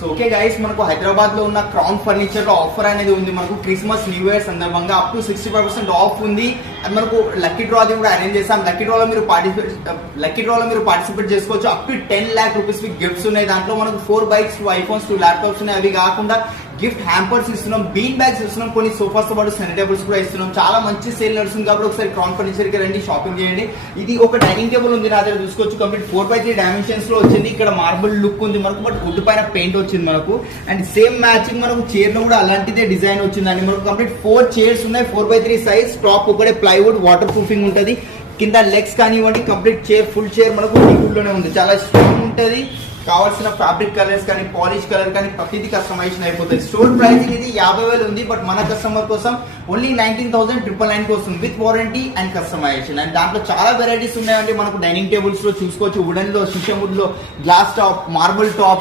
So okay guys, మనకు హైదరాబాద్ లో ఉన్న క్రౌన్ ఫర్నిచర్ లో ఆఫర్ అనేది ఉంది. మనకు క్రిస్మస్ న్యూ ఇయర్ సందర్భంగా అప్ టు 65% ఆఫ్ ఉంది. అది మనకు లక్కీ డ్రా అది కూడా అరేంజ్ చేస్తాం. లక్కీ డ్రాలో మీరు పార్టిసిపేట్ చేసుకోవచ్చు. Up to 10 lakh rupees gifts ఉన్నాయి. దాంట్లో మనకు 4 bikes, 2 iPhones, 2 laptops ఉన్నాయి. అవి కాకుండా గిఫ్ట్ హ్యాంపర్స్ ఇస్తున్నాం, బీన్ బ్యాగ్స్ ఇస్తున్నాం, కొన్ని సోఫాస్ తో పాటు సెనీ టేబుల్స్ కూడా ఇస్తున్నాం. చాలా మంచి సేల్ నడుస్తుంది కాబట్టి ఒకసారి క్రౌన్ ఫర్నిచర్ కి రండి, షాపింగ్ చేయండి. ఇది ఒక డైనింగ్ టేబుల్ ఉంది నా దగ్గర, చూసుకోవచ్చు. కంప్లీట్ 4x3 డైమెన్షన్స్ లో వచ్చింది. ఇక్కడ మార్బుల్ లుక్ ఉంది మనకు, బట్ వుడ్ పైన పెయింట్ వచ్చింది మనకు. అండ్ సేమ్ మ్యాచింగ్ మనకు చైర్ లో కూడా అలాంటిదే డిజైన్ వచ్చిందండి. మనకు కంప్లీట్ 4 చైర్స్ ఉన్నాయి, 4x3 సైజ్. టాప్ ఒకటే ప్లైవుడ్, వాటర్ ప్రూఫింగ్ ఉంటుంది. కింద లెగ్స్ కానివ్వండి, కంప్లీట్ చైర్, ఫుల్ చైర్ మనకు వుడ్ లోనే ఉంది. చాలా స్ట్రాంగ్ ఉంటుంది. కావాల్సిన ఫ్యాబ్రిక్ కలర్స్ కానీ, పాలిష్ కలర్ కానీ ప్రతిదీ కస్టమైజేషన్ అయిపోతుంది. స్టోర్ ప్రైసింగ్ ఇది 50,000 ఉంది, బట్ మన కస్టమర్ కోసం ఓన్లీ 19,999 కోసం with warranty and customization. And దాంట్లో చాలా వెరైటీస్ ఉన్నాయండి. మనకు డైనింగ్ టేబుల్స్ లో చూసుకోవచ్చు. వుడెన్ లో, షిషం వుడ్ లో, గ్లాస్ టాప్, మార్బుల్ టాప్,